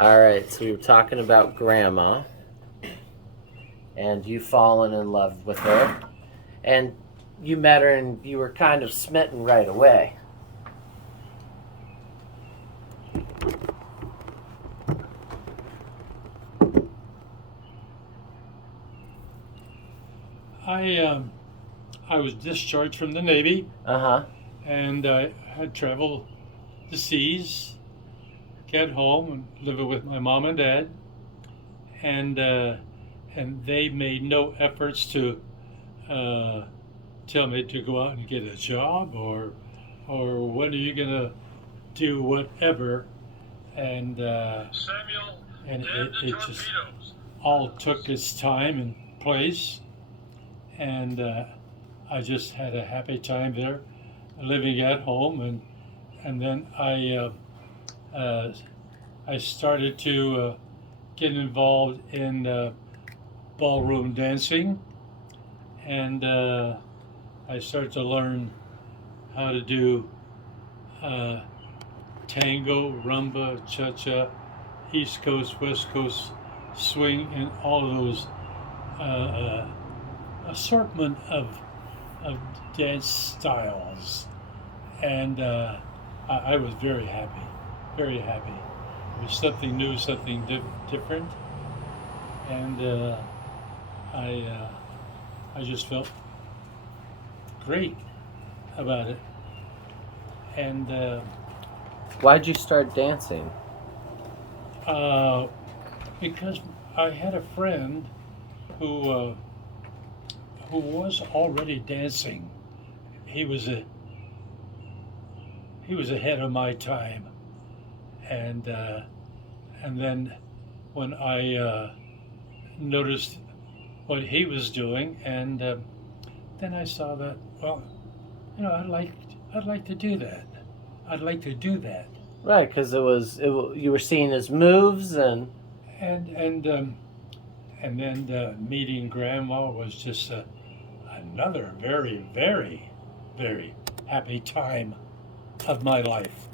All right, so we were talking about grandma and you falling in love with her. And you met her and you were kind of smitten right away. I I was discharged from the Navy, Uh huh. and I had traveled the seas, get home, and live with my mom and dad, and uh, and they made no efforts to uh, tell me to go out and get a job or when are you gonna do whatever, and Samuel and it just all took its time and place, and I just had a happy time there, living at home, and then I started to get involved in ballroom dancing, and I started to learn how to do uh, tango, rumba, cha-cha, East Coast, West Coast swing, and all of those uh, uh, assortment of dance styles, and I was very happy, very happy. It was something new, something different, and I I just felt great about it. And Why'd you start dancing? uh, because I had a friend who uh, who was already dancing. He was a he was ahead of my time, and then when I noticed what he was doing, and then I saw that, well, I'd like to do that. I'd like to do that. Right, because you were seeing his moves and And and then meeting Grandma was just another very happy time of my life.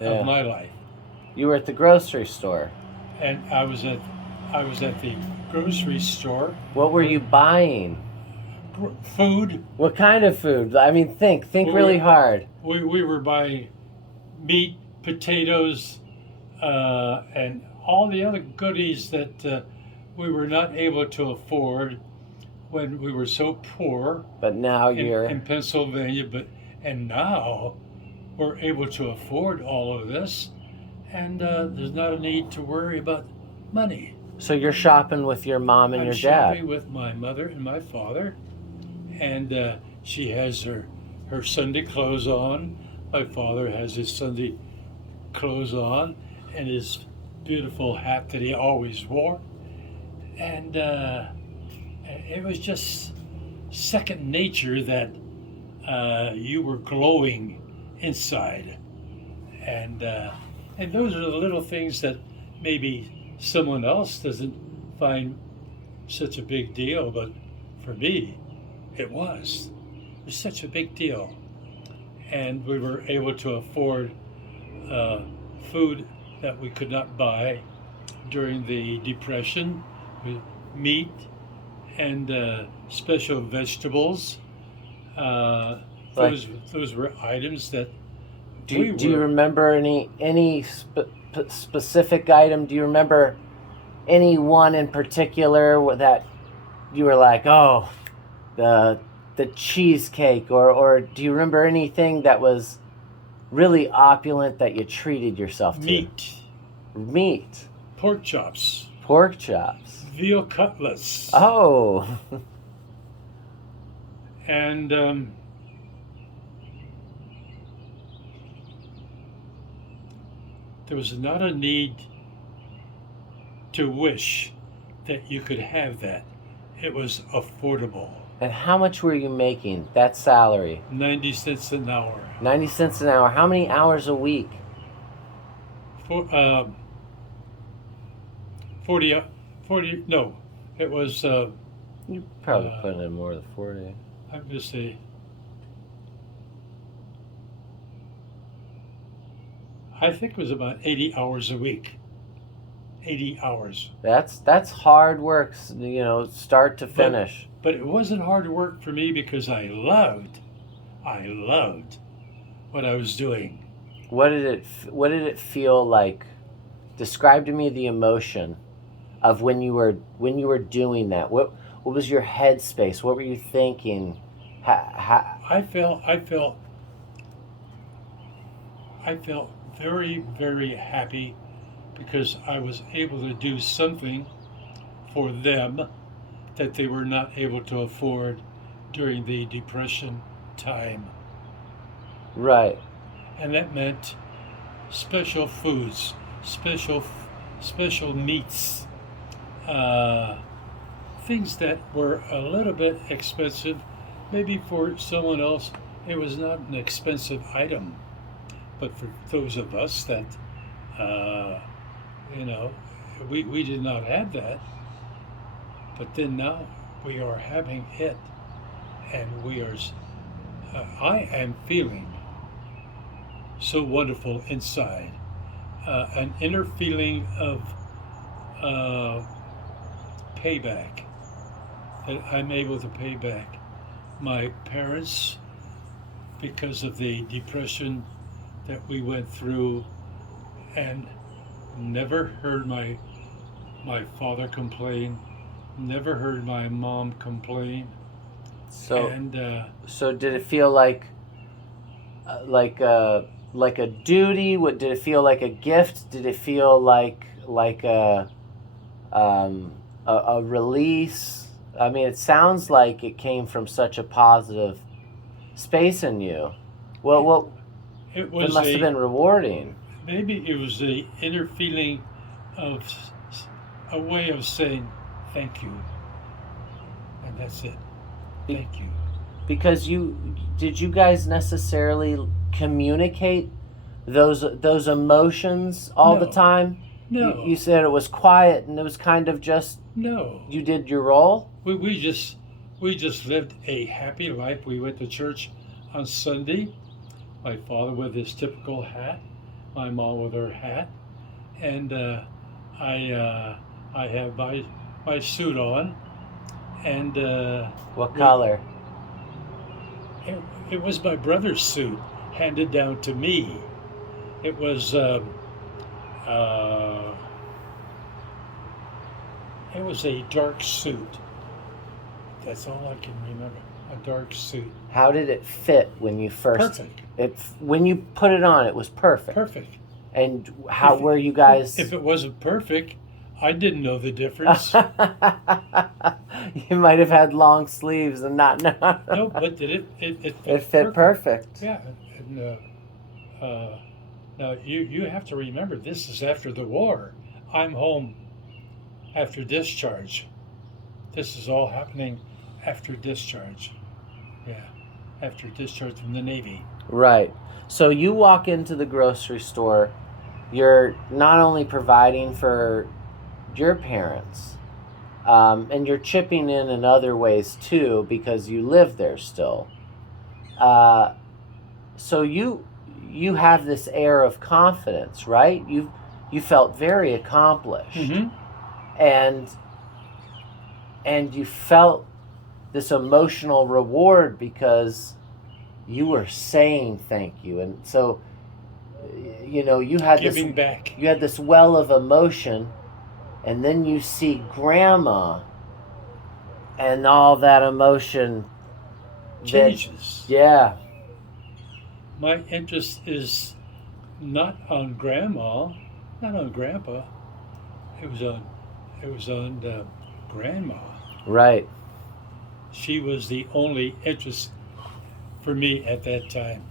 Of yeah. my life. You were at the grocery store. And I was at the grocery store. What were you buying? Food. What kind of food? I mean, think really hard. We were buying meat, potatoes, and all the other goodies that we were not able to afford when we were so poor But now in Pennsylvania. But and now we're able to afford all of this, and there's not a need to worry about money. so you're shopping with your mom and I'm your shopping dad. with my mother and my father, and she has her Sunday clothes on. My father has his Sunday clothes on and his beautiful hat that he always wore, and it was just second nature that you were glowing inside, and and those are the little things that maybe someone else doesn't find such a big deal, but for me, it was. It was such a big deal, and we were able to afford uh, food that we could not buy during the Depression, with meat and special vegetables. Uh, Like, those were items that do we do you were remember any specific item? Do you remember any one in particular that you were like, oh, the the cheesecake, or do you remember anything that was really opulent that you treated yourself to? meat, Meat, pork chops, pork chops. veal cutlets, Oh, and there was not a need to wish that you could have that. It was affordable. and how much were you making? That salary, 90 cents an hour. 90 cents an hour. How many hours a week? For 40, 40, no, it was, You probably uh, put in more than 40. I'm going to say, I think it was about 80 hours a week. 80 hours. That's hard work, you know, start to finish. But it wasn't hard work for me because I loved what I was doing. What did it feel like? Describe to me the emotion of when you were doing that. What was your headspace? What were you thinking? I felt very, very happy because I was able to do something for them that they were not able to afford during the Depression time. Right. And that meant special foods, special meats, things that were a little bit expensive. Maybe for someone else, it was not an expensive item, but for those of us that, you know, we did not have that. But then now we are having it, and I am feeling so wonderful inside, an inner feeling of payback, that I'm able to pay back my parents because of the depression that we went through, and never heard my father complain, never heard my mom complain. So And so did it feel like like a duty? What did it feel like, a gift? Did it feel like a release? I mean, it sounds like it came from such a positive space in you. What it it was must have been rewarding. maybe it was the inner feeling of a way of saying thank you, and that's it. Be- Thank you. Because you guys necessarily communicate those emotions all the No. time? No, You said it was quiet and it was kind of just no. you did your role? We just lived a happy life. We went to church on Sunday. My father with his typical hat, my mom with her hat, and I have my suit on, and What we- color? it was my brother's suit handed down to me. It was uh, it was a dark suit. That's all I can remember. A dark suit. How did it fit when you first Perfect. when you put it on, it was perfect. Perfect. And how If- were you guys If it wasn't perfect, I didn't know the difference. You might have had long sleeves and not know. No, but it It fit perfect. Yeah, and now you have to remember this is after the war. I'm home after discharge. This is all happening after discharge. Yeah, after discharge from the Navy. Right. So you walk into the grocery store, you're not only providing for your parents, and you're chipping in other ways too because you live there still. So you have this air of confidence, right? You felt very accomplished, Mm-hmm. and you felt this emotional reward because you were saying thank you, and so you know you had Giving back. this well of emotion, and then you see grandma and all that emotion Changes. yeah. My interest is not on grandma, not on grandpa. It was on grandma. Right. She was the only interest for me at that time.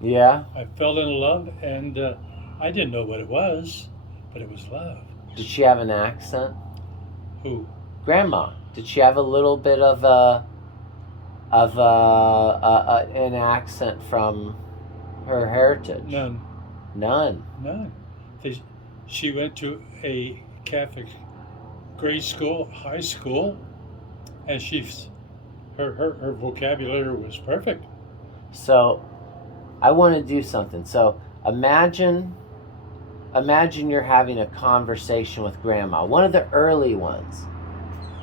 Yeah. I fell in love, and I didn't know what it was, but it was love. Did she have an accent? Who? Grandma. Did she have a little bit of an accent from her heritage? None. None. None. She went to a Catholic grade school, high school, and her vocabulary was perfect. So, I want to do something. So, imagine imagine you're having a conversation with grandma, one of the early ones.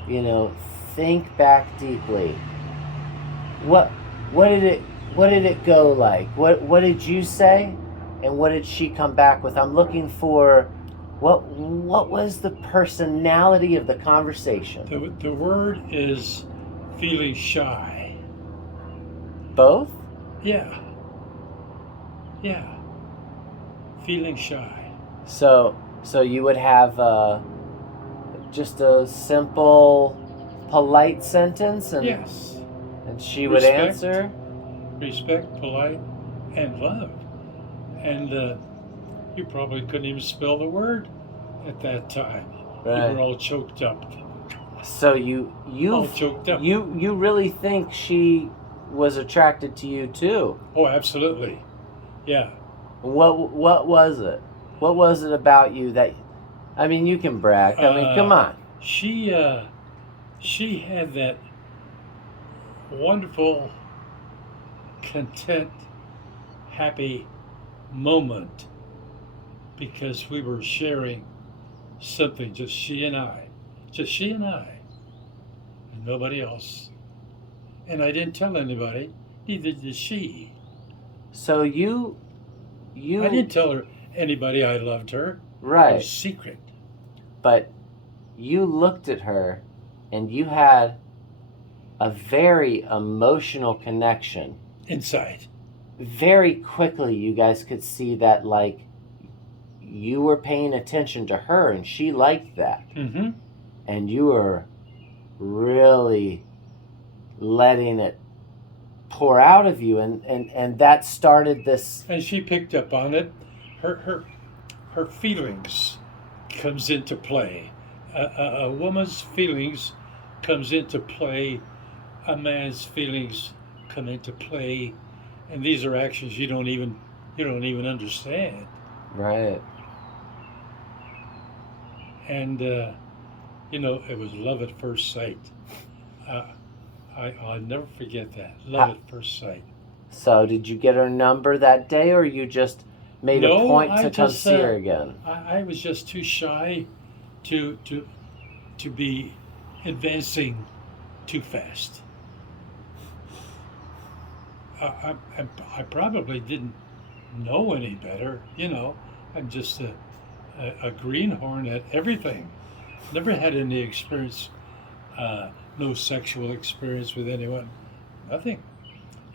You know, think back deeply. What what did it go like? What did you say? And what did she come back with? I'm looking for what was the personality of the conversation? The word is feeling shy. Both? Yeah. Yeah. Feeling shy. So you would have just a simple, polite sentence, and Yes. and she would Respect. answer. Respect, polite, and love. And you probably couldn't even spell the word at that time. You Right. were all choked up. So you All choked up. you really think she was attracted to you too? Oh, absolutely. Yeah. What was it? What was it about you that? I mean, you can brag. I mean, come on. She had that wonderful, content, happy moment because we were sharing something, just she and I, and nobody else. And I didn't tell anybody, neither did she. So you I didn't tell her anybody I loved her. It right, was secret. but you looked at her, and you had a very emotional connection. Inside. Very quickly, you guys could see that, like, you were paying attention to her, and she liked that, Mm-hmm. and you were really letting it pour out of you, and that started this. And she picked up on it. Her feelings comes into play. A woman's feelings comes into play. A man's feelings come into play, and these are actions you don't even understand. Right. And it was love at first sight. I'll never forget that. Love at first sight. So did you get her number that day, or you just made a point to come see her again? I was just too shy to be advancing too fast. I probably didn't know any better. I'm just a greenhorn at everything. Never had any experience, no sexual experience with anyone, nothing.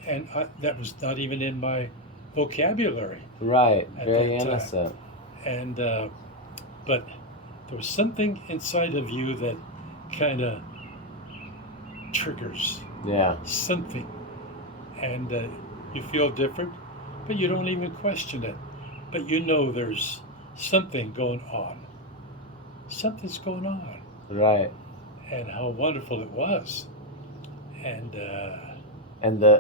And that was not even in my vocabulary. Right, At very that time. innocent. And but there was something inside of you that kind of triggers Yeah. something, and you feel different, but you don't even question it. But there's something going on. Something's going on, Right. and how wonderful it was. And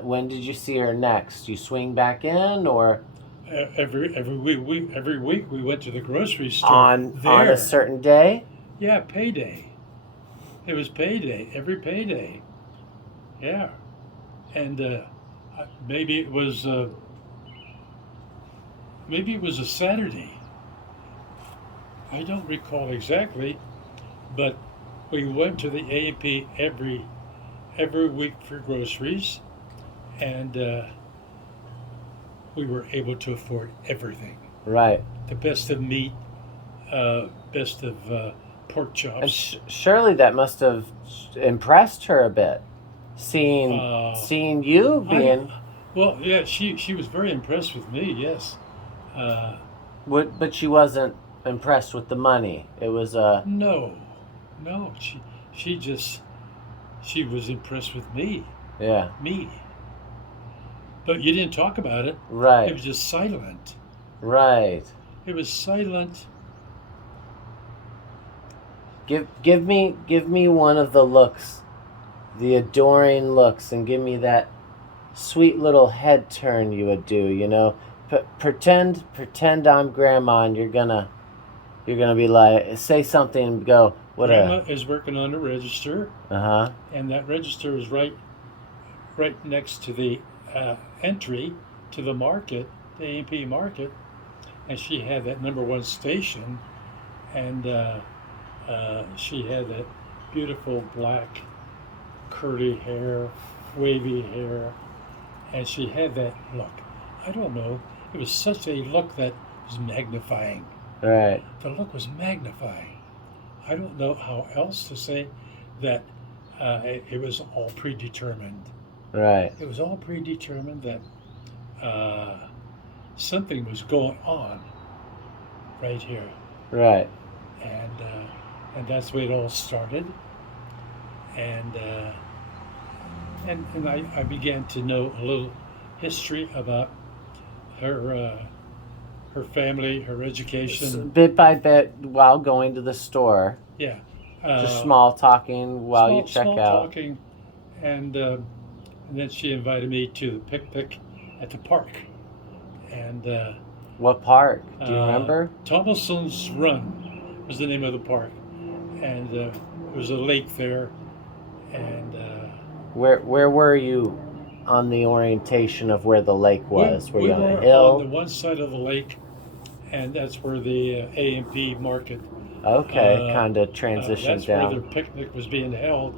when did you see her next? You swing back in, or every week we went to the grocery store on there. a certain day? Yeah, payday. It was payday, every payday. Yeah. And maybe it was a Saturday. I don't recall exactly, but we went to the A&P every week for groceries, and we were able to afford everything. Right. The best of meat, best of pork And chops. surely that must have impressed her a bit, seeing you being. Well, yeah, she was very impressed with me. Yes. But she wasn't impressed with the money. It was No. She was impressed with me. yeah. Me. But you didn't talk about it. It Right. was just silent. Right. It was silent. Give me one of the looks, the adoring looks, and give me that sweet little head turn you would do. Pretend I'm grandma, and you're gonna be like, say something and go, what Grandma is working on the register, uh-huh. and that register is right next to the entry to the market, the A&P market, and she had that #1 station, and she had that beautiful black curly hair, wavy hair, and she had that look. I don't know. It was such a look that was magnifying. Right. The look was magnifying. I don't know how else to say that it was all predetermined. Right. It was all predetermined that something was going on right here, Right. and that's where it all started. And I began to know a little history about her family, her education. Bit by bit while going to the store. Yeah. Just small talking while you check small out. Talking, and then she invited me to the picnic at the park. And What park? Do you remember? Thomason's Run was the name of the park, and there was a lake there, and Where were you on the orientation of where the lake was? Were we you on were a hill? on the one side of the lake, and that's where the A&P market. Okay, kind of transitioned That's down. where the picnic was being held,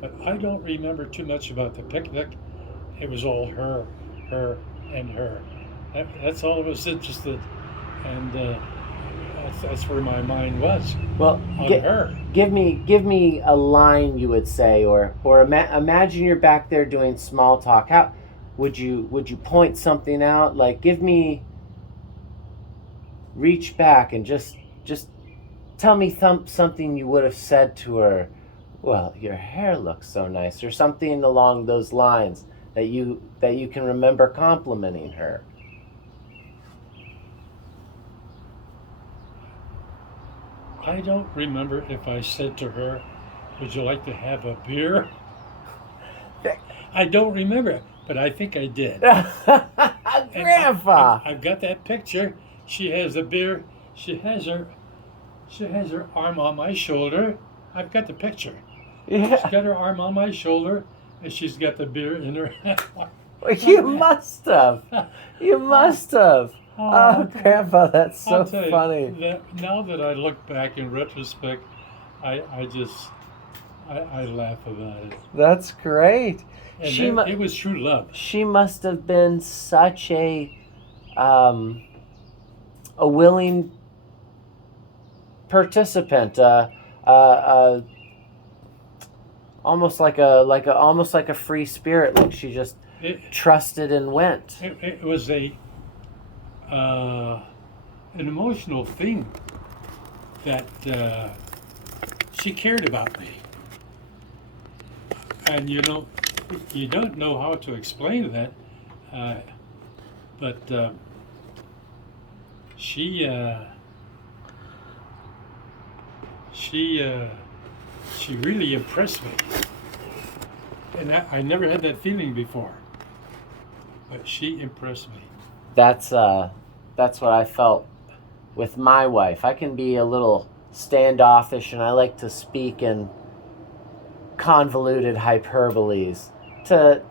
but I don't remember too much about the picnic. It was all her, and her. That's all I was interested, and that's where my mind was Well, on her. give me a line you would say, or imagine you're back there doing small talk. How would you point something out? Like, reach back and just tell me something you would have said to her. Well, your hair looks so nice, or something along those lines that you can remember complimenting her. I don't remember if I said to her, "Would you like to have a beer?" I don't remember, but I think I did. And Grandpa. I've got that picture. She has a beer. She has her arm on my shoulder. I've got the picture. She's Yeah. got her arm on my shoulder, and she's got the beer in her hand. You must have. You must have. Oh, Grandpa, that's so I'll tell you, funny. now that I look back in retrospect, I laugh about it. That's great. And it was true love. She must have been such a willing participant, almost like a free spirit. Like she just trusted and went. It was an emotional thing that she cared about me, and you don't know how to explain that, but she really impressed me, and I never had that feeling before, but she impressed me. That's what I felt with my wife. I can be a little standoffish, and I like to speak in convoluted hyperboles to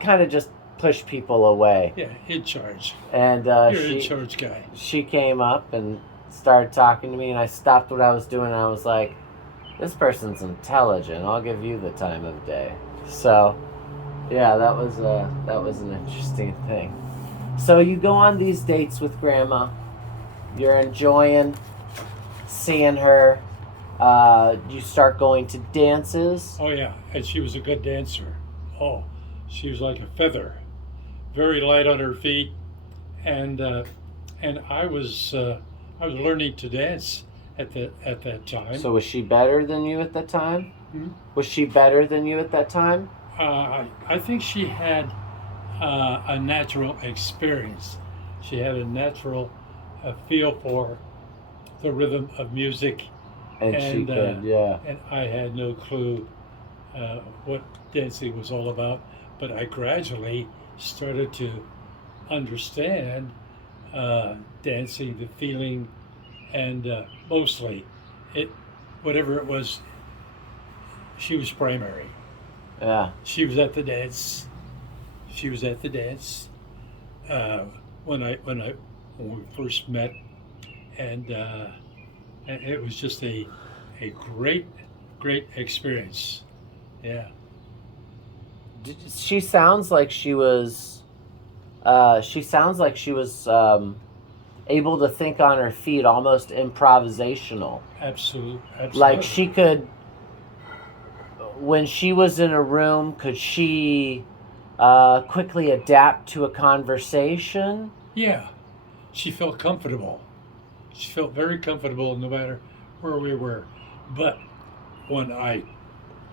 kind of just push people away. Yeah, in charge. And You're in charge guy. she came up and started talking to me, and I stopped what I was doing, and I was like, this person's intelligent. I'll give you the time of day. So yeah, that was an interesting thing. So you go on these dates with Grandma. You're enjoying seeing her. You start going to dances. Oh yeah, and she was a good dancer. Oh, she was like a feather, very light on her feet, and I was learning to dance at that time. So was she better than you at that time? Hmm? Was she better than you at that time? I think she had a natural experience. She had a natural feel for the rhythm of music, And she could, yeah. and I had no clue what dancing was all about. But I gradually started to understand dancing, the feeling, and mostly whatever it was, she was primary. Yeah. She was at the dance. She was at the dance when when we first met, and it was just a great experience. Yeah. She sounds like she was. She sounds like she was able to think on her feet, almost improvisational. Absolutely. Like she could, when she was in a room, could she quickly adapt to a conversation? Yeah. She felt comfortable. She felt very comfortable no matter where we were. But when I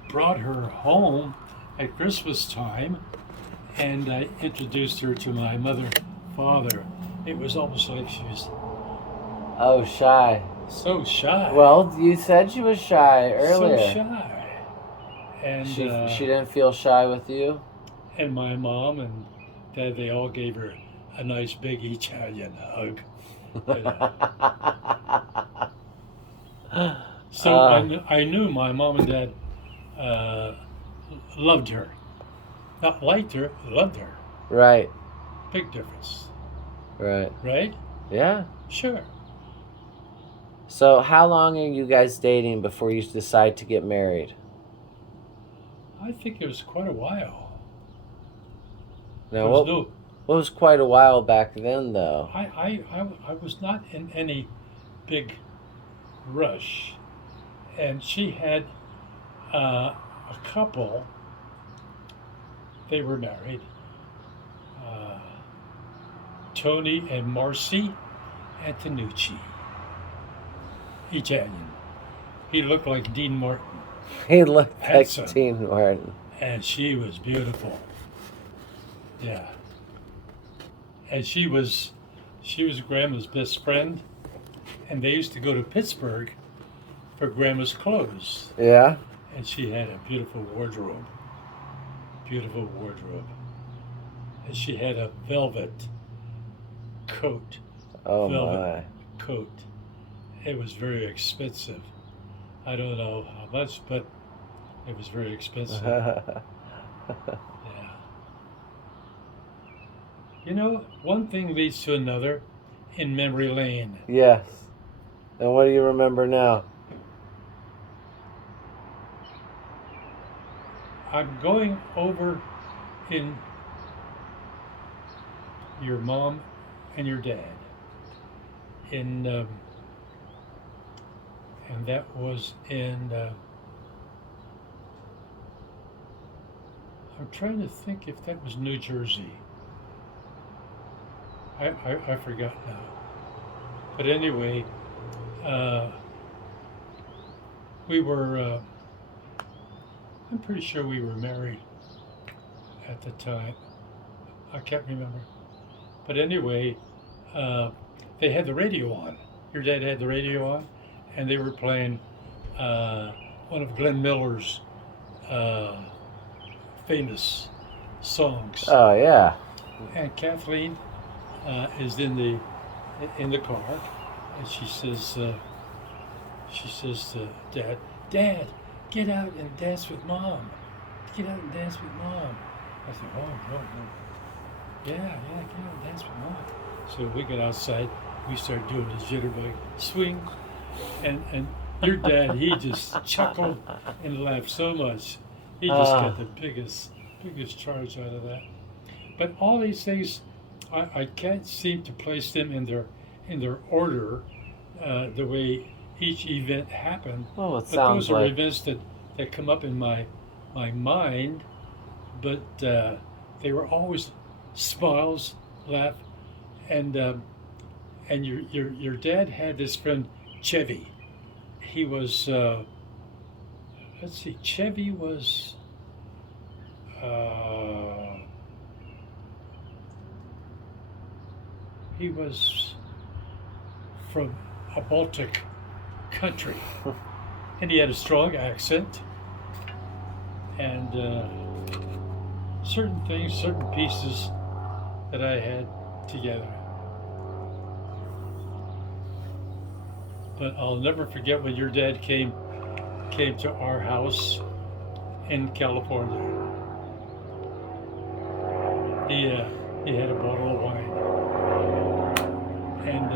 brought her home at Christmas time and I introduced her to my mother, father, it was almost like she was Oh, shy. so shy. Well, you said she was shy earlier. So shy. And she didn't feel shy with you? And my mom and dad, they all gave her a nice big Italian hug. So I knew my mom and dad loved her. Not liked her, loved her. Right. Big difference. Right. Right? Yeah. Sure. So how long are you guys dating before you decide to get married? I think it was quite a while. Now, what was quite a while back then, though? I was not in any big rush. And she had a couple. They were married. Tony and Marcy Antonucci. Italian. He looked like Dean Martin. He looked Handsome. like Dean Martin. And she was beautiful. Yeah. And she was Grandma's best friend. And they used to go to Pittsburgh for Grandma's clothes. Yeah? And she had a beautiful wardrobe. Beautiful wardrobe. And she had a velvet coat. Oh, velvet my. coat. It was very expensive. I don't know how much, but it was very expensive. Yeah. You know, one thing leads to another in memory lane. Yes. And what do you remember now? I'm going over in your mom and your dad. And that was in, I'm trying to think if that was New Jersey. I forgot now. But anyway, we were, I'm pretty sure we were married at the time. I can't remember. But anyway, they had the radio on. Your dad had the radio on, and they were playing one of Glenn Miller's famous songs. Oh, yeah. And Kathleen is in the car, and she says to Dad, "Dad, get out and dance with Mom. Get out and dance with Mom." I said, "Oh, no. Yeah, get out and dance with Mom." So we got outside. We started doing the jitterbug swing, and your dad, he just chuckled and laughed so much. He just got the biggest charge out of that. But all these things, I can't seem to place them in their order, the way each event happened. Well, it But sounds those are like events that come up in my mind, but they were always smiles, laugh, and your dad had this friend Chevy. He was Chevy was he was from a Baltic country, and he had a strong accent, and certain things, certain pieces that I had together. But I'll never forget when your dad came to our house in California. He had a bottle of wine, and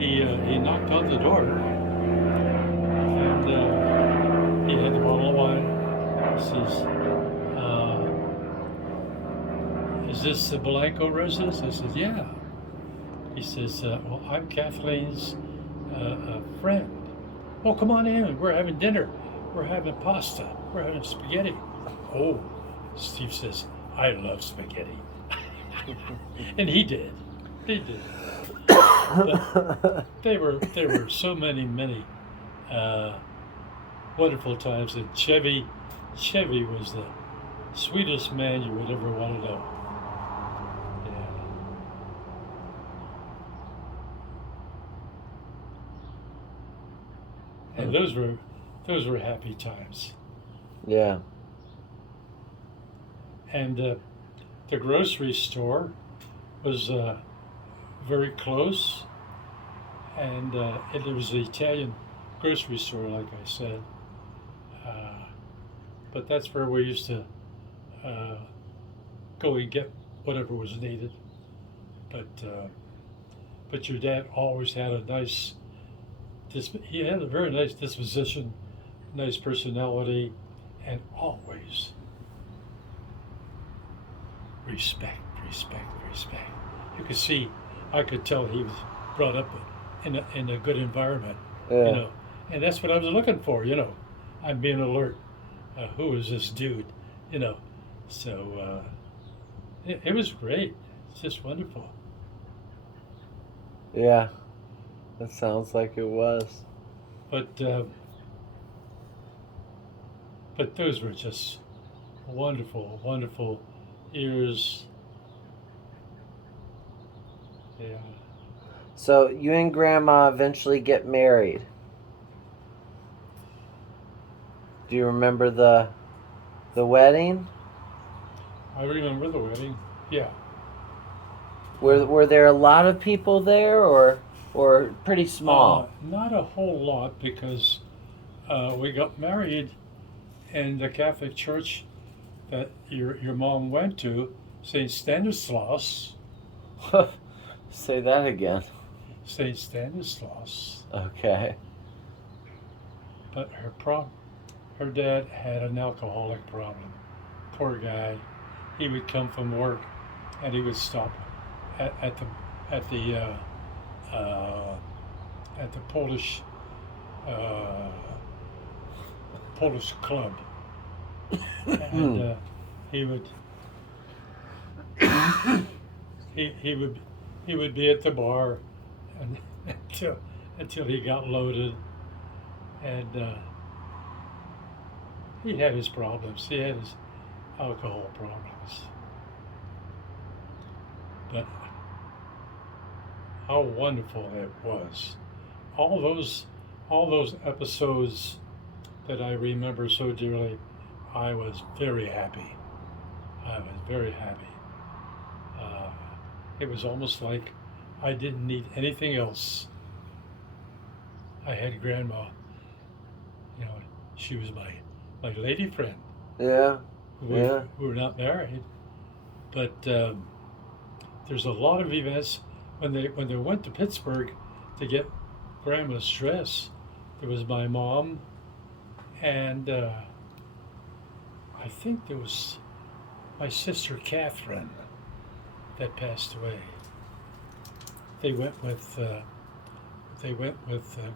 he knocked on the door, and he had the bottle of wine. He says, "Is this the Blanco residence?" I said, "Yeah." He says, "Well, I'm Kathleen's friend." "Oh, come on in. We're having dinner. We're having pasta. We're having spaghetti." "Oh," Steve says, "I love spaghetti." And he did. He did. But there were so many wonderful times. And Chevy was the sweetest man you would ever want to know. Yeah. And those were happy times. Yeah. And the grocery store was very close, and it was the Italian grocery store, like I said. But that's where we used to go and get whatever was needed. But your dad always had he had a very nice disposition, nice personality, and always respect. You could see, I could tell he was brought up in a good environment, Yeah. and that's what I was looking for, I'm being alert. Who is this dude, So it was great. It's just wonderful. Yeah. That sounds like it was. But those were just wonderful years. Yeah. So you and Grandma eventually get married. Do you remember the wedding? I remember the wedding. Yeah. Were there a lot of people there, or pretty small? Not a whole lot, because we got married in the Catholic church that your mom went to, St. Stanislaus. Say that again. St. Stanislaus. Okay. But her dad had an alcoholic problem. Poor guy. He would come from work, and he would stop at the Polish club, and he would he would be at the bar and until he got loaded, and he had his problems. He had his alcohol problems, but how wonderful it was. All those episodes that I remember so dearly, I was very happy. It was almost like I didn't need anything else. I had Grandma. She was my lady friend. Yeah. We were not married, but there's a lot of events when they went to Pittsburgh to get Grandma's dress. There was my mom, and I think there was my sister Catherine that passed away. They went with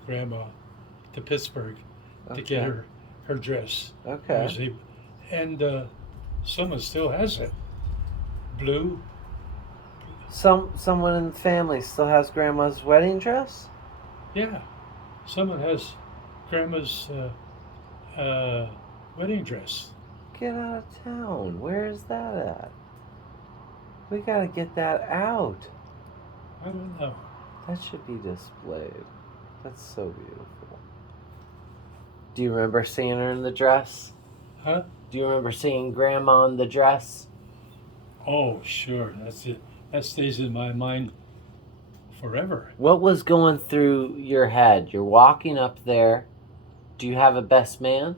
Grandma to Pittsburgh to get her dress. Okay. And someone still has it. Blue. Someone in the family still has Grandma's wedding dress? Yeah. Someone has Grandma's wedding dress. Get out of town. Where is that at? We gotta get that out. I don't know. That should be displayed. That's so beautiful. Do you remember seeing her in the dress? Huh? Do you remember seeing Grandma in the dress? Oh, sure. That's it. That stays in my mind forever. What was going through your head? You're walking up there. Do you have a best man?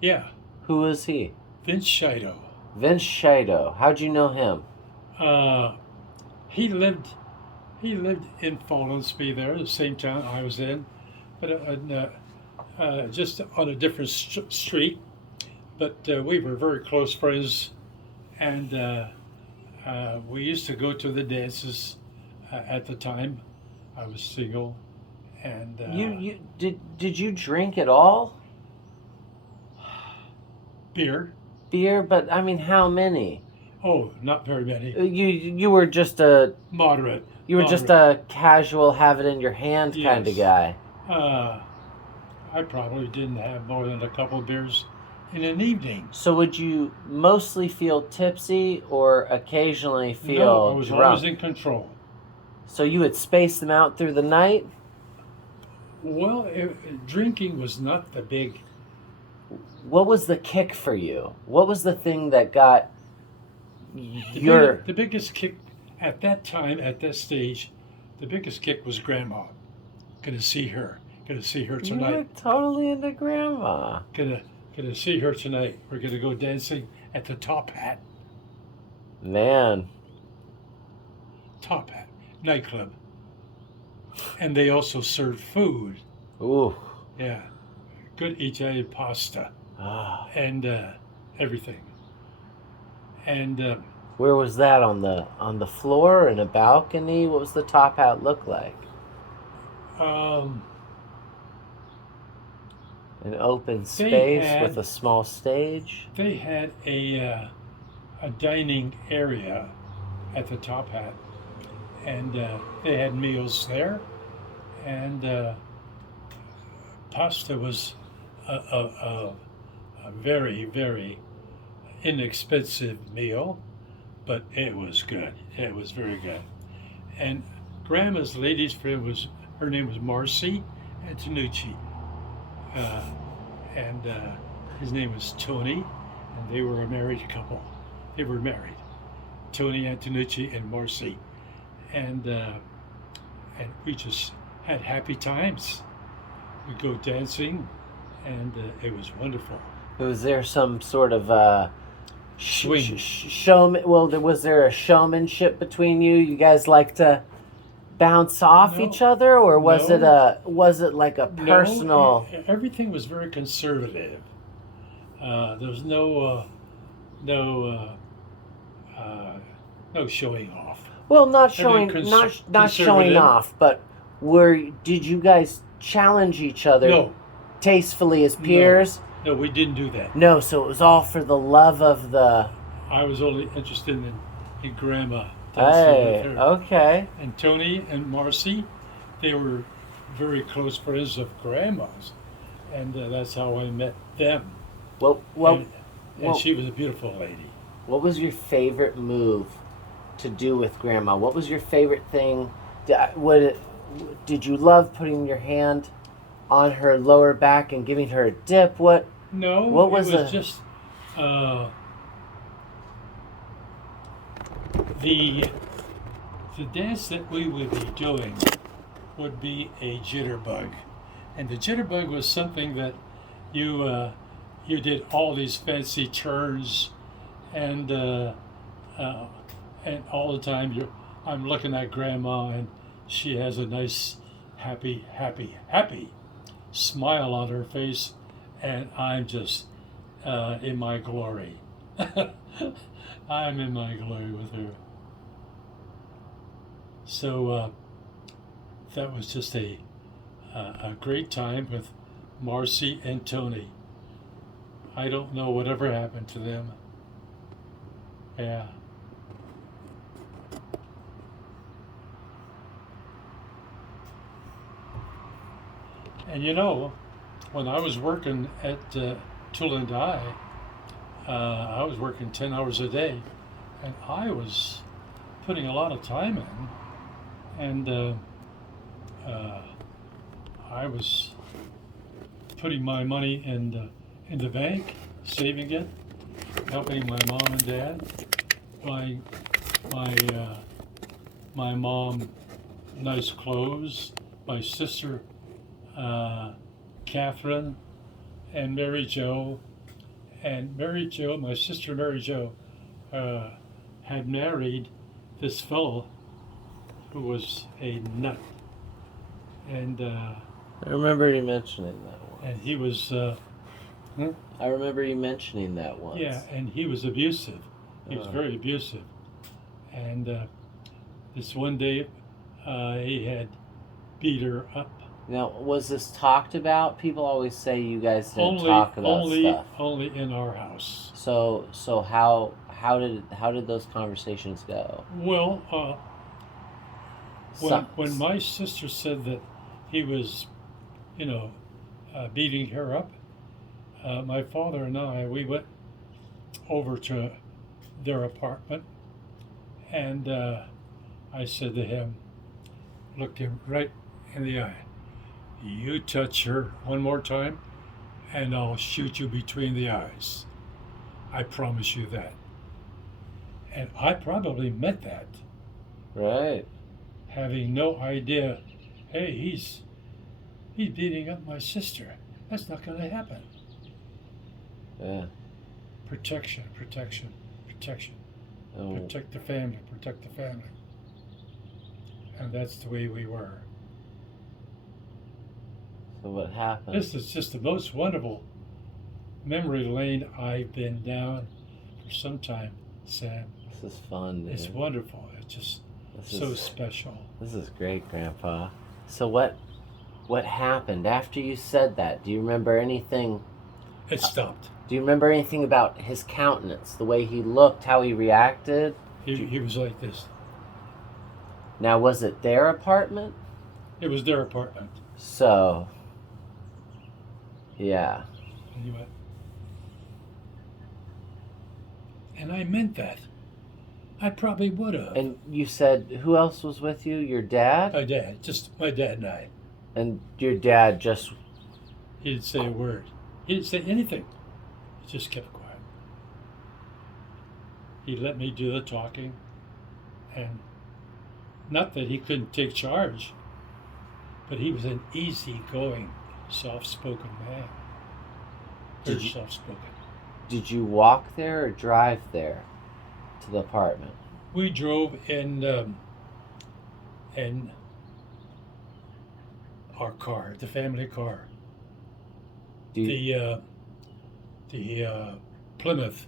Yeah. Who is he? Vince Shido. Vince Shido. How'd you know him? Uh, he lived he lived in Fallensby there, the same town I was in, but just on a different street. But we were very close friends, and we used to go to the dances at the time. I was single, and You did you drink at all? beer. Beer, but I mean, how many? Oh, not very many. You were just a Moderate. you were just a casual, have it in your hand kind of Yes. guy. Uh, I probably didn't have more than a couple of beers in an evening. So would you mostly feel tipsy or occasionally No, I feel was drunk? always in control. So you would space them out through the night? Well, drinking was not the big. What was the kick for you? What was the thing that got The, your the biggest kick at that time, at that stage, the biggest kick was Grandma. Gonna see her. Gonna see her You were tonight. totally into grandma. Gonna see her tonight. We're gonna go dancing at the Top Hat. Man. Top Hat nightclub, and they also served food. Ooh. Yeah, good Italian pasta Ah. and everything. And Where was that, on the floor, in a balcony? What was the top hat look like? um, An open space had- with a small stage? they had a dining area at the Top Hat, and they had meals there, and pasta was a very, very inexpensive meal, but it was good. It was very good. And Grandma's lady's friend her name was Marcy Antonucci, uh, and his name was Tony, and they were a married couple. They were married, Tony Antonucci and Marcy, and we just had happy times. We'd go dancing, and it was wonderful. Was there some sort of Swing. showman? Well, was there a showmanship between you? You guys like to bounce off No. each other, or was No. was it like a personal? No, everything was very conservative. There was no no showing off. Well, not showing, Everything not showing conservative. off, but did you guys challenge each other No, tastefully as peers? no, we didn't do that. No, so it was all for the love of the. I was only interested in Grandma dancing Hey, with her. okay. And Tony and Marcy, they were very close friends of Grandma's, and that's how I met them. Well, and well- she was a beautiful lady. what was your favorite move to do with Grandma? What was your favorite thing? Did you love putting your hand on her lower back and giving her a dip? No, What was it was the- just the dance that we would be doing would be a jitterbug, and the jitterbug was something that you did all these fancy turns, and all the time I'm looking at Grandma, and she has a nice happy smile on her face, and I'm just in my glory. I'm in my glory with her. So that was just a great time with Marcy and Tony. I don't know whatever happened to them. Yeah. And when I was working at Tool and Die, I was working 10 hours a day, and I was putting a lot of time in, and I was putting my money in the bank, saving it, helping my mom and dad, buying my mom nice clothes, my sister Catherine and Mary Jo, my sister Mary Jo, had married this fellow who was a nut, and I remember you mentioning that one. he was I remember you mentioning that once. yeah, and he was abusive. He was Uh. very abusive, and this one day he had beat her up. Now, was this talked about? People always say you guys didn't Only, talk about only, stuff. only in our house. So how did those conversations go? Well, Some- when my sister said that he was, beating her up, my father and we went over to their apartment, and I said to him, looked him right in the eye, "You touch her one more time, and I'll shoot you between the eyes. I promise you that." And I probably meant that, Right. having no idea, hey, he's beating up my sister. That's not going to happen. Yeah. Protection, protection, protection. Oh, Protect the family, protect the family. And that's the way we were. so what happened? This is just the most wonderful memory lane I've been down for some time, Sam. This is fun. It's dude. wonderful. It's just This so is special. this is great, Grandpa. So what happened after you said that? Do you remember anything? It stopped. Do you remember anything about his countenance, the way he looked, how he reacted? He was like this. Now, was it their apartment? It was their apartment. So, yeah. And he went, and I meant that. I probably would have. And you said, who else was with you? Your dad? My dad, just my dad and I. And your dad just, He didn't say a word. He didn't say anything. He just kept quiet. He let me do the talking, and not that he couldn't take charge, but he was an easygoing, soft-spoken man. Very Did you- soft-spoken. did you walk there or drive there to the apartment? We drove in our car, the family car, Do you, the Plymouth,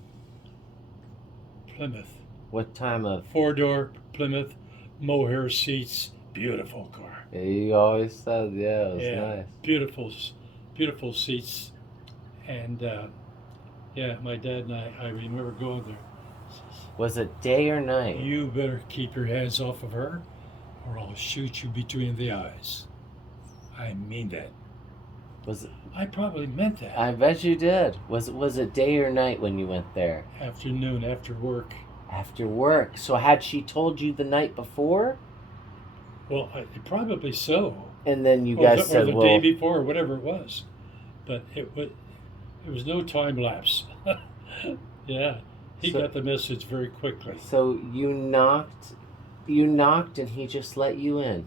what time of, 4-door Plymouth, mohair seats, beautiful car. yeah, you always said, yeah, it was Yeah. nice. Beautiful seats, and my dad and I remember going there. Was it day or night? You better keep your hands off of her, or I'll shoot you between the eyes. I mean that. Was it, I probably meant that. I bet you did. Was it day or night when you went there? Afternoon after work. After work. So had she told you the night before? Well, probably so. And then you Or guys the said, day well, before, or whatever it was. But it was no time lapse. Yeah, he So- got the message very quickly. so you knocked and he just let you in.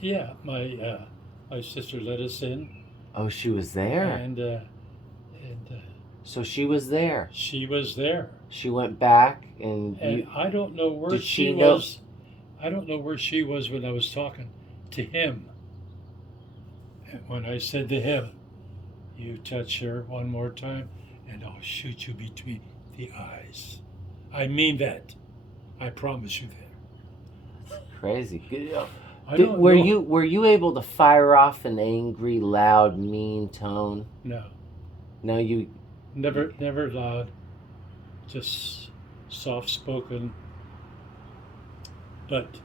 Yeah, my sister let us in, Oh, she was there. and So she was there. she was there. She went back and And you, I don't know where Did she she know- was. I don't know where she was when I was talking to him. And when I said to him, "You touch her one more time, and I'll shoot you between the eyes." I mean that. I promise you that. crazy. I don't Were know. were you able to fire off an angry, loud, mean tone? No, No, you. never loud, just soft spoken. But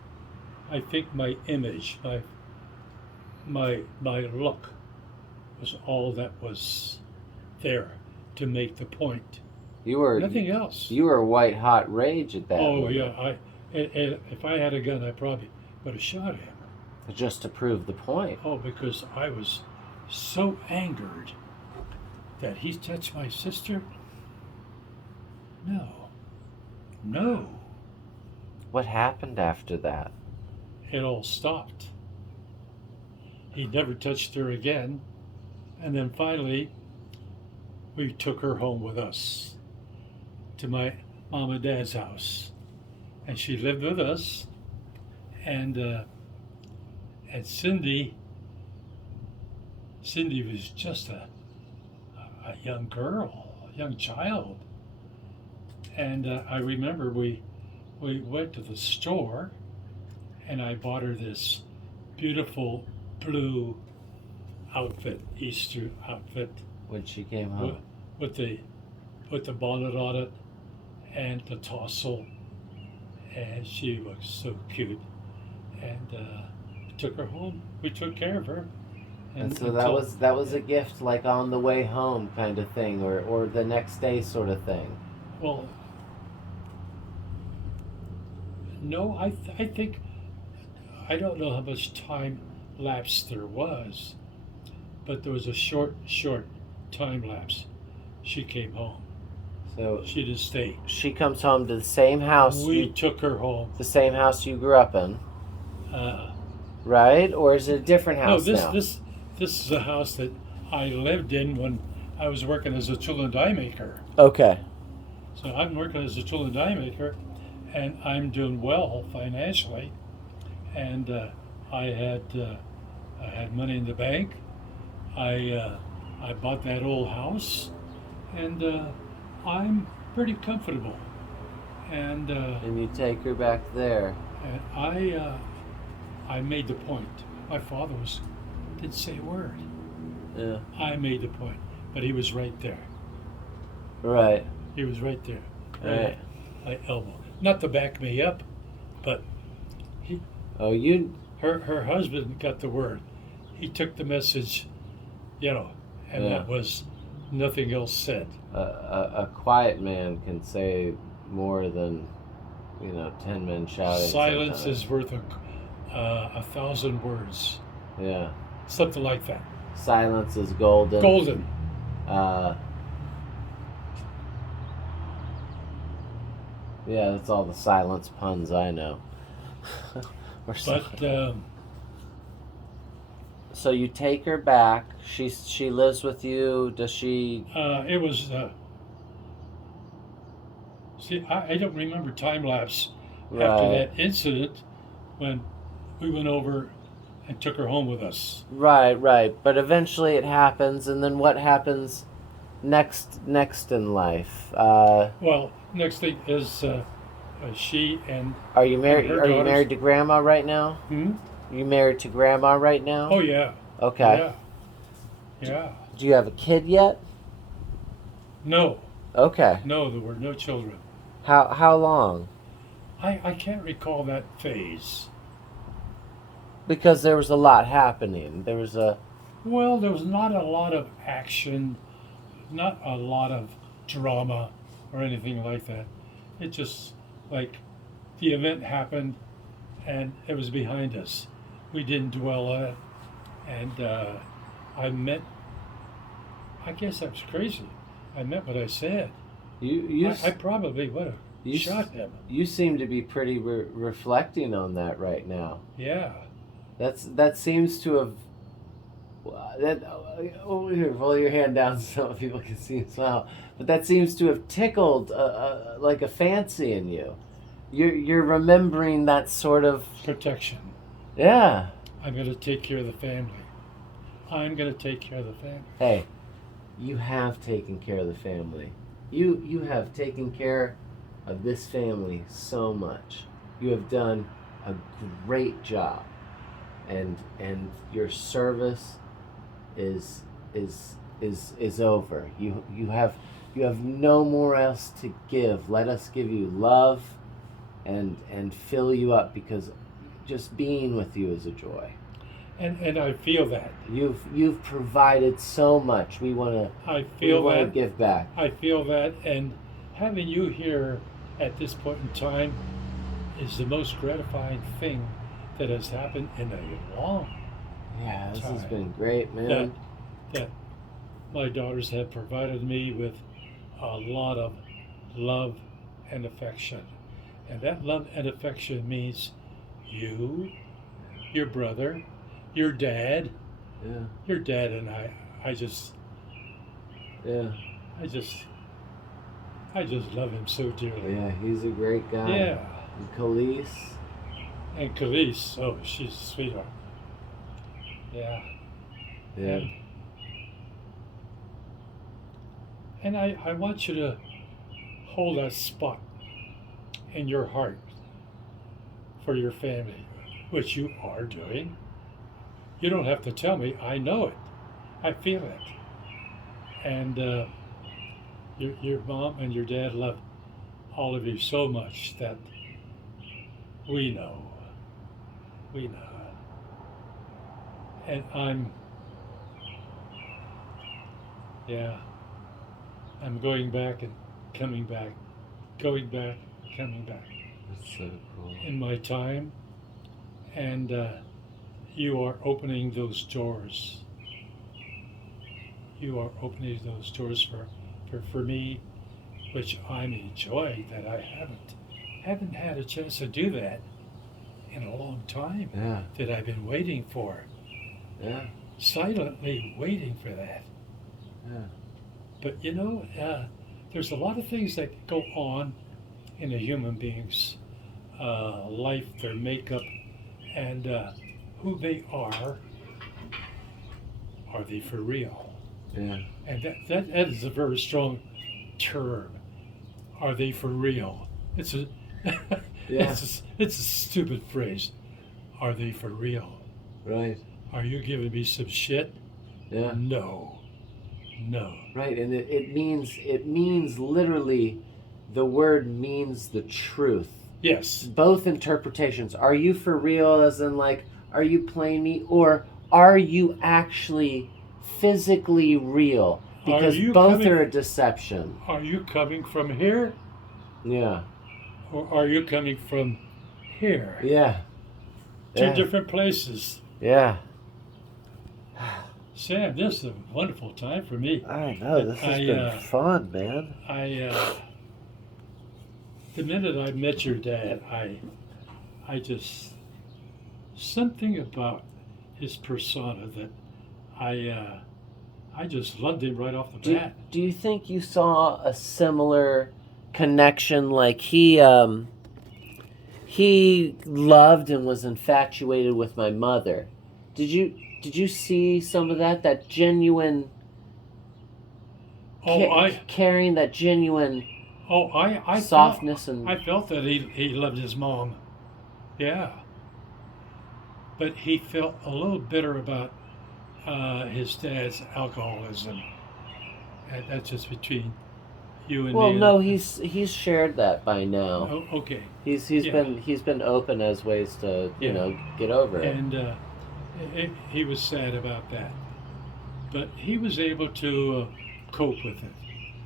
I think my image, my look, was all that was there to make the point. You were Nothing else. you were white hot rage at that. Oh moment. yeah, and if I had a gun, I probably would have shot him. Just to prove the point. Oh, because I was so angered that he touched my sister. No, What happened after that? it all stopped. He never touched her again, and then finally, we took her home with us to my mom and dad's house, and she lived with us. And Cindy was just a young girl, a young child. And I remember we went to the store, and I bought her this beautiful blue outfit, Easter outfit, When she came with, home. with the bonnet on it and the tassel, and she looked so cute. And we took her home. We took care of her. And so that was a gift, like on the way home kind of thing, or the next day sort of thing. Well, no, I think I don't know how much time lapse there was, but there was a short time lapse. She came home. So She didn't stay. she comes home to the same house We took her home. the same house you grew up in, Uh, right? Or is it a different no, house this now? this this is a house that I lived in when I was working as a tool and die maker. Okay. So I'm working as a tool and die maker, and I'm doing well financially. And I had money in the bank. I bought that old house, and I'm pretty comfortable. And And you take her back there. I made the point. My father didn't say a word. Yeah. I made the point, but he was right there. Right. He was right there. Right. My elbow. Not to back me up, but Oh, you. her husband got the word. He took the message, and Yeah. that was nothing else said. A quiet man can say more than 10 men shouting. Silence sometimes. is worth 1,000 words. Yeah. Something like that. Silence is golden. Golden. Yeah, that's all the silence puns I know. Or something. But So you take her back. She lives with you. Does she? it was. See, I don't remember time lapse after Right. that incident when we went over and took her home with us. Right. But eventually it happens, and then what happens next in life? Well, next thing is she and. Are you married? her Are you daughters- married to Grandma right now? Hmm? You married to Grandma right now? Oh yeah. Okay. Yeah. Do you have a kid yet? No, Okay. there were no children. How long? I can't recall that phase. Because there was a lot happening. There was a. Well, there was not a lot of action, not a lot of drama or anything like that. It just, like, the event happened and it was behind us. We didn't dwell on it. And I guess I was crazy. I meant what I said. I probably would have you shot him. You seem to be pretty reflecting on that right now. Yeah. That seems to have. Here, roll your hand down so people can see you smile. But that seems to have tickled like a fancy in you. You're remembering that sort of. Protection. Yeah. I'm going to take care of the family. I'm going to take care of the family. Hey, you have taken care of the family. You have taken care of this family so much. You have done a great job, and your service is over. You have no more else to give. Let us give you love, and fill you up, because just being with you is a joy. And I feel that. You've provided so much. We want I feel to that. give back. I feel that, and having you here at this point in time is the most gratifying thing that has happened in a long Yeah, this has time. been great, man. That my daughters have provided me with a lot of love and affection. And that love and affection means you, your brother, your dad, Yeah, and I just yeah, love him so dearly. yeah. He's a great guy. Yeah. And Khalees. And Khalees, oh, she's a sweetheart. Yeah. Yeah. And I want you to hold that spot in your heart for your family, which you are doing. You don't have to tell me. I know it. I feel it. And your mom and your dad love all of you so much that we know. We know. And I'm going back and coming back, going back, coming back That's so cool. in my time. And you are opening those doors. You are opening those doors for me, which I'm enjoying that I haven't had a chance to do that in a long time. Yeah. That I've been waiting for, Yeah. silently waiting for that. Yeah. But there's a lot of things that go on in a human being's life, their makeup, and who they are. Are they for real? Yeah. And that is a very strong term. Are they for real? It's a Yeah. it's a stupid phrase. Are they for real? Right. Are you giving me some shit? Yeah. No. Right, and it means literally, the word means the truth. Yes. Both interpretations. Are you for real, as in like, are you playing me, or are you actually physically real? Because both are a deception. Are you coming from here? Yeah. Or are you coming from here? Yeah. Two different places. Yeah. Sam, this is a wonderful time for me. I know, this has been fun, man. The minute I met your dad, I just, something about his persona that I just loved him right off the bat. Do you think you saw a similar connection? Like he loved and was infatuated with my mother. Did you see some of that genuine carrying that genuine I softness I felt that he loved his mom. Yeah. But he felt a little bitter about his dad's alcoholism. And that's just between you and me. Well, no, he's shared that by now. Oh, okay. He's been open as ways to get over it. And he was sad about that, but he was able to cope with it,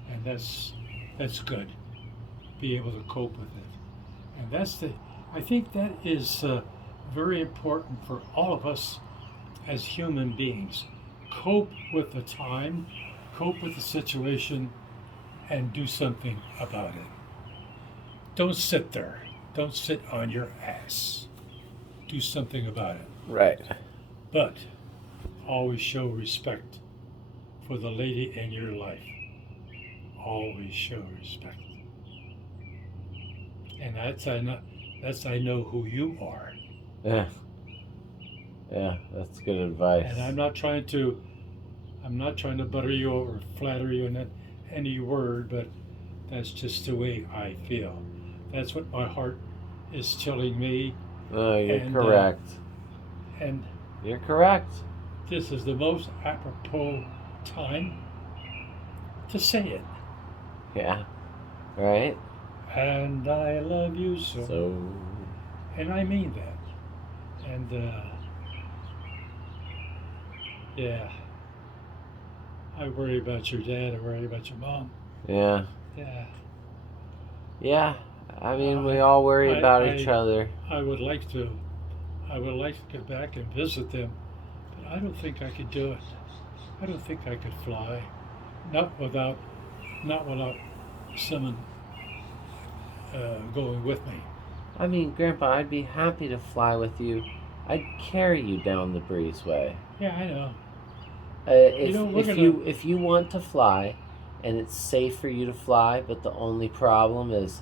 and that's good. Be able to cope with it, and I think that is very important for all of us as human beings. Cope with the time, cope with the situation, and do something about it. Don't sit there. Don't sit on your ass. Do something about it. Right. But always show respect for the lady in your life. Always show respect. And that's I know who you are. Yeah. Yeah, that's good advice. And I'm not trying to butter you or flatter you in any word, but that's just the way I feel. That's what my heart is telling me. Oh, you're correct. And you're correct. This is the most apropos time to say it. Yeah. Right? And I love you so. And I mean that. And yeah. I worry about your dad. I worry about your mom. Yeah. Yeah. Yeah. I mean, we all worry about each other. I would like to get back and visit them, but I don't think I could do it. I don't think I could fly, not without someone going with me. I mean, Grandpa, I'd be happy to fly with you. I'd carry you down the breezeway. Yeah, I know. If you want to fly, and it's safe for you to fly, but the only problem is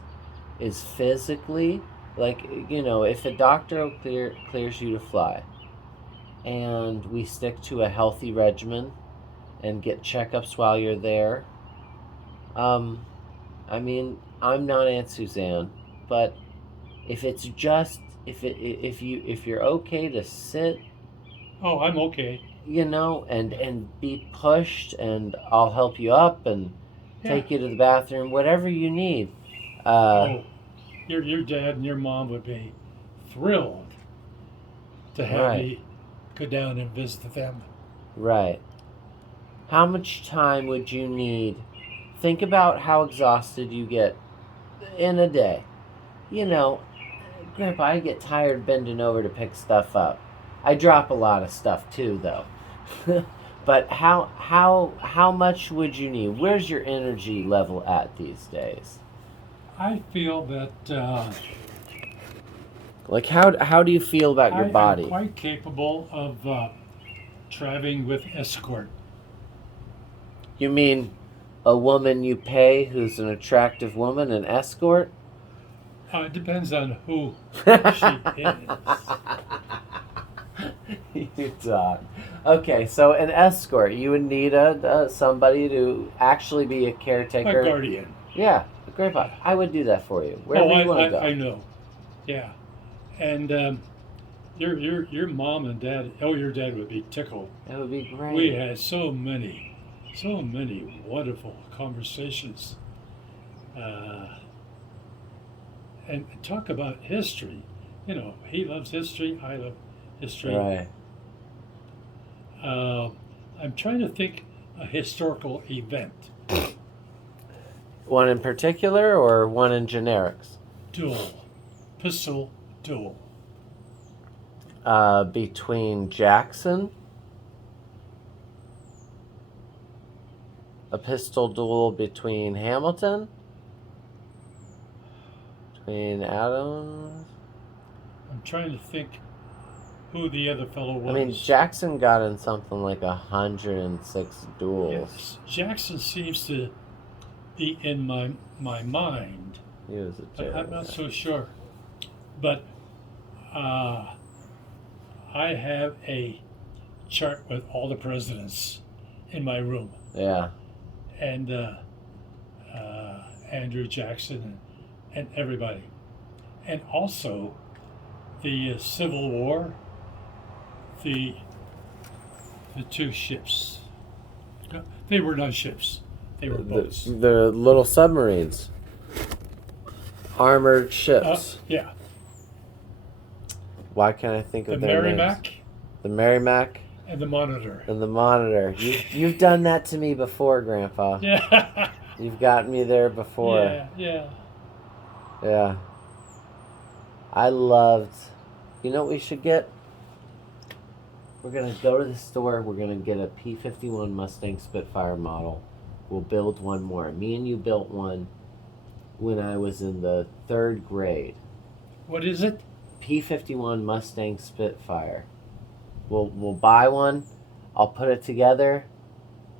physically, Like, if a doctor clears you to fly, and we stick to a healthy regimen and get checkups while you're there. I mean, I'm not Aunt Suzanne, but if it's just if you're okay to sit, Oh, I'm okay. and be pushed, and I'll help you up and Yeah. take you to the bathroom, whatever you need. Oh, your dad and your mom would be thrilled to have Right, me go down and visit them. right. How much time would you need? Think about how exhausted you get in a day. You know, Grandpa, I get tired bending over to pick stuff up. I drop a lot of stuff too, though. But how much would you need? Where's your energy level at these days? I feel that Like how do you feel about I your am body? quite capable of traveling with escort. You mean a woman you pay who's an attractive woman, an escort? It depends on who she is. You dog. Okay, so an escort. You would need a somebody to actually be a A caretaker. guardian. Yeah, Grandpa, I would do that for you. Wherever Oh, you want to go. I know. Yeah, and your mom and dad. Oh, your dad would be tickled. That would be great. We had so many wonderful conversations, and talk about history. He loves history. I love history. Right. I'm trying to think a historical event. One in particular or one in generics? Pistol duel. Between Jackson, a pistol duel between Hamilton, between Adams. I'm trying to think who the other fellow was. I mean, Jackson got in something like 106 duels. Yes, Jackson seems to be in my mind, He was a but terrible I'm not guy. so sure. But I have a chart with all the presidents in my room, Yeah. and Andrew Jackson and everybody, and also the Civil War, the two ships. No, they were not ships; they were boats. The little submarines. Armored ships. Yeah, Why can't I think the of their names? Merrimack The Merrimack and the Monitor. and the Monitor. You've done that to me before, Grandpa. Yeah, You've gotten me there before. yeah. Yeah. I loved. You know what we should get? We're going to go to the store. We're going to get a P-51 Mustang Spitfire model. We'll build one more. Me and you built one when I was in the 3rd grade. What is it? P-51 Mustang Spitfire. We'll buy one. I'll put it together.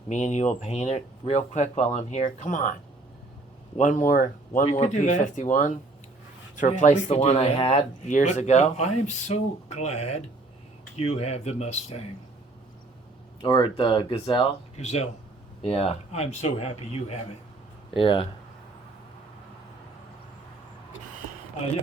Me and you will paint it real quick while I'm here. Come on. One more could do that. P-51 to Yeah, replace we the could one do I that. had years But ago. I am so glad you have the Mustang. Or the Gazelle. Gazelle. Yeah. I'm so happy you have it. Yeah. Yeah.